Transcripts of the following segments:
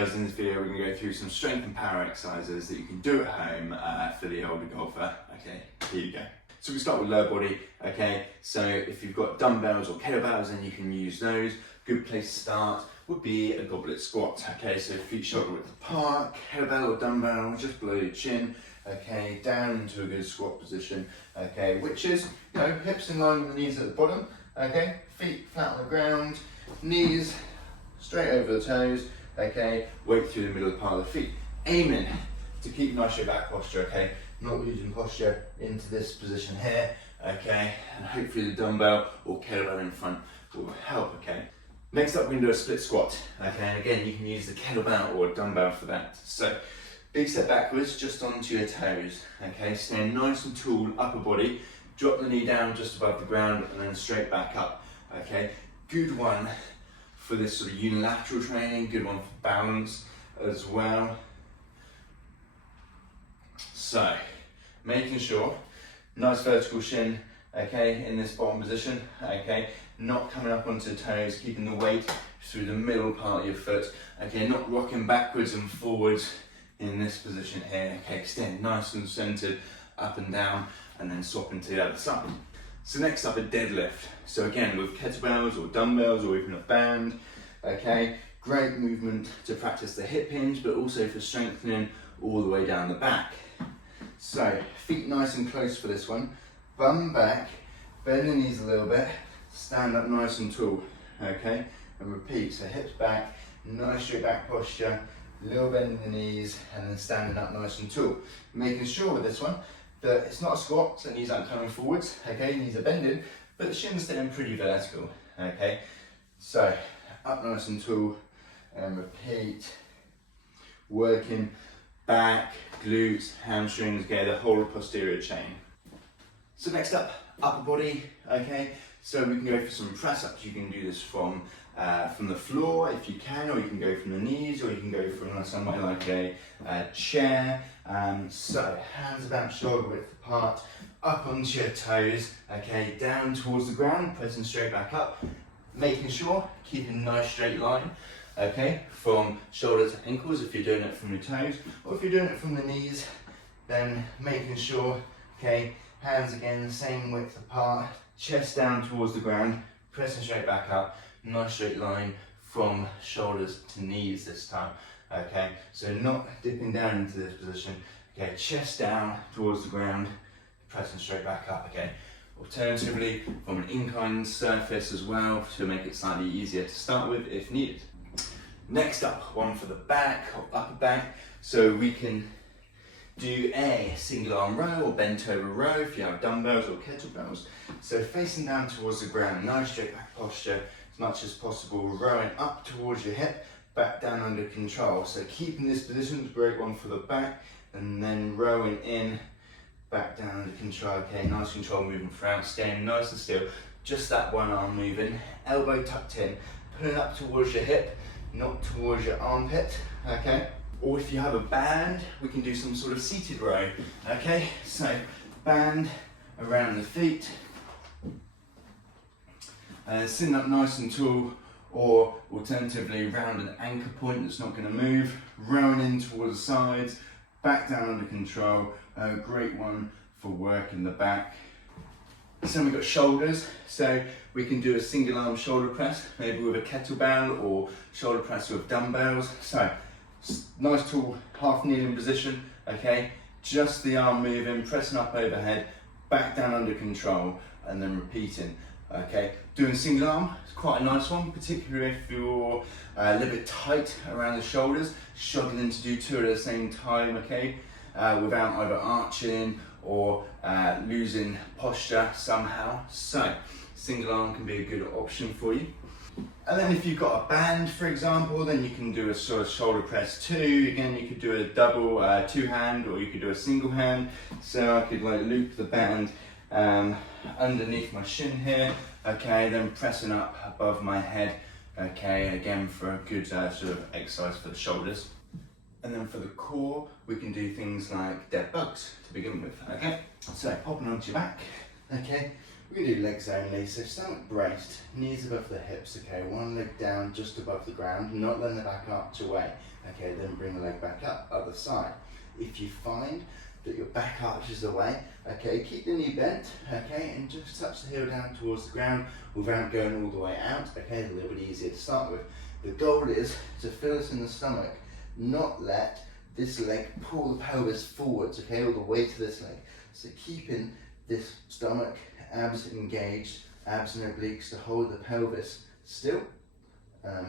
guys, in this video we're going to go through some strength and power exercises that you can do at home for the older golfer. Okay, here you go. So we start with lower body. Okay, so if you've got dumbbells or kettlebells, then you can use those. Good place to start would be a goblet squat. Okay, so feet shoulder width apart, kettlebell or dumbbell just below your chin. Okay, down into a good squat position. Okay, which is, hips in line with the knees at the bottom. Okay, feet flat on the ground, knees straight over the toes. Okay, weight through the middle of the part of the feet. Aiming to keep nice your back posture. Okay, not losing posture into this position here. Okay, and hopefully the dumbbell or kettlebell in front will help. Okay. Next up, we're going to do a split squat. Okay, and again, you can use the kettlebell or dumbbell for that. So, big step backwards, just onto your toes. Okay, stand nice and tall, upper body. Drop the knee down just above the ground and then straight back up. Okay, good one for this sort of unilateral training, good one for balance as well. So, making sure, nice vertical shin, okay, in this bottom position, okay, not coming up onto the toes, keeping the weight through the middle part of your foot, okay, not rocking backwards and forwards in this position here, okay, stand nice and centered, up and down, and then swapping to the other side. So next up, a deadlift. So again, with kettlebells or dumbbells or even a band, okay, great movement to practice the hip hinge, but also for strengthening all the way down the back. So feet nice and close for this one, bum back, bend the knees a little bit, stand up nice and tall, okay, and repeat. So hips back, nice straight back posture, little bend in the knees, and then standing up nice and tall. Making sure with this one that it's not a squat, so the knees aren't coming forwards, okay, knees are bending, but the shin's staying pretty vertical, okay. So up nice and tall, and repeat, working back, glutes, hamstrings, okay, the whole posterior chain. So next up, upper body, okay, so we can go for some press ups. You can do this from the floor if you can, or you can go from the knees, or you can go from somewhere like a chair. So hands about shoulder width apart, up onto your toes, okay, down towards the ground, pressing straight back up, making sure, keeping a nice straight line, okay, from shoulder to ankles if you're doing it from your toes, or if you're doing it from the knees, then making sure, okay, hands again the same width apart, chest down towards the ground, pressing straight back up, nice straight line from shoulders to knees this time, okay, so not dipping down into this position, okay, chest down towards the ground, pressing straight back up, okay. Alternatively, from an inclined surface as well, to make it slightly easier to start with if needed. Next up, one for the back or upper back, so we can do a single arm row or bent over row if you have dumbbells or kettlebells. So facing down towards the ground, nice straight back posture as much as possible, rowing up towards your hip, back down under control. So keeping this position is a great one for the back, and then rowing in, back down under control. Okay, nice control movement throughout, staying nice and still, just that one arm moving, elbow tucked in, pulling up towards your hip, not towards your armpit, okay? Or if you have a band, we can do some sort of seated row, okay? So, band around the feet, sitting up nice and tall, or alternatively round an anchor point that's not gonna move, rowing in towards the sides, back down under control, a great one for working the back. So we've got shoulders, so we can do a single arm shoulder press, maybe with a kettlebell or shoulder press with dumbbells. So nice tall half kneeling position, okay, just the arm moving, pressing up overhead, back down under control, and then repeating, okay. Doing single arm is quite a nice one, particularly if you're a little bit tight around the shoulders, struggling to do two at the same time, okay, without either arching or losing posture somehow. So single arm can be a good option for you. And then if you've got a band, for example, then you can do a sort of shoulder press too. Again, you could do a double two hand, or you could do a single hand. So I could like loop the band underneath my shin here, okay, then pressing up above my head, okay, again for a good sort of exercise for the shoulders. And then for the core, we can do things like dead bugs to begin with, okay? So popping onto your back, okay, We're going to do legs only, so stomach braced, knees above the hips, okay, one leg down just above the ground, not letting the back arch away, okay, then bring the leg back up, other side. If you find that your back arch is away, okay, keep the knee bent, okay, and just touch the heel down towards the ground without going all the way out, okay, a little bit easier to start with. The goal is to feel this in the stomach, not let this leg pull the pelvis forwards, okay, all the way to this leg. So keeping this stomach, abs engaged, abs and obliques to hold the pelvis still,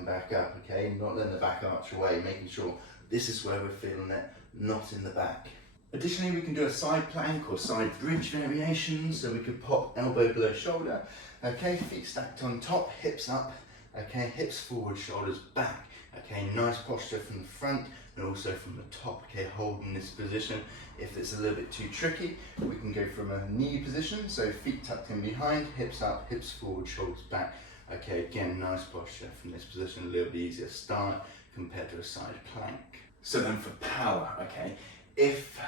back up, okay, not letting the back arch away, making sure this is where we're feeling it, not in the back. Additionally, we can do a side plank or side bridge variation, so we could pop elbow below shoulder, okay, feet stacked on top, hips up, okay, hips forward, shoulders back, okay, nice posture from the front and also from the top, okay, holding this position. If it's a little bit too tricky, we can go from a knee position, so feet tucked in behind, hips up, hips forward, shoulders back, okay, again, nice posture from this position, a little bit easier to start compared to a side plank. So then for power, okay, if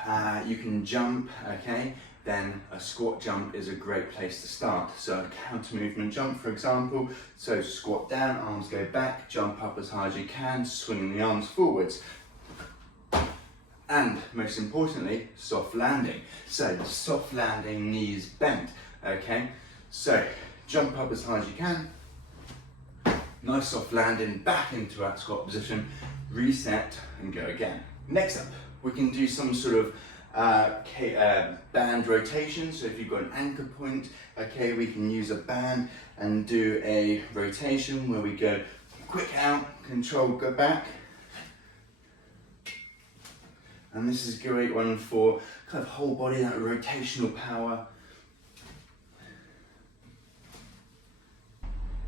you can jump, okay, then a squat jump is a great place to start. So a counter movement jump, for example, so squat down, arms go back, jump up as high as you can, swinging the arms forwards. And most importantly, soft landing. So soft landing, knees bent, okay? So jump up as high as you can, nice soft landing, back into that squat position, reset and go again. Next up, we can do some sort of band rotation. So if you've got an anchor point, okay, we can use a band and do a rotation where we go quick out, control, go back. And this is a great one for kind of whole body, that rotational power.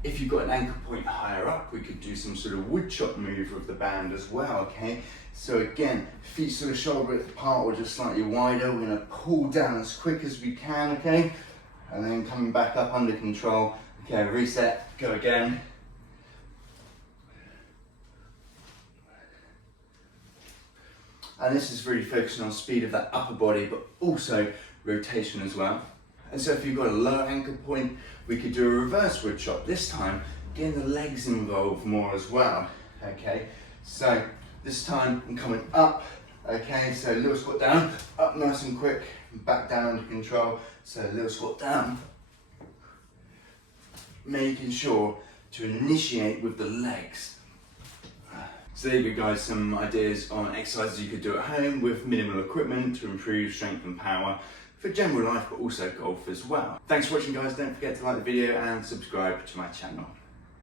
If you've got an anchor point higher up, we could do some sort of wood chop move with the band as well, okay? So again, feet sort of shoulder width apart or just slightly wider. We're gonna pull down as quick as we can, okay? And then coming back up under control. Okay, reset, go again. And this is really focusing on speed of that upper body, but also rotation as well. And so if you've got a low anchor point, we could do a reverse wood chop. This time, getting the legs involved more as well, okay? So this time I'm coming up, okay? So little squat down, up nice and quick, back down under control. So little squat down, making sure to initiate with the legs. So there you go guys, some ideas on exercises you could do at home with minimal equipment to improve strength and power for general life, but also golf as well. Thanks for watching guys, don't forget to like the video and subscribe to my channel.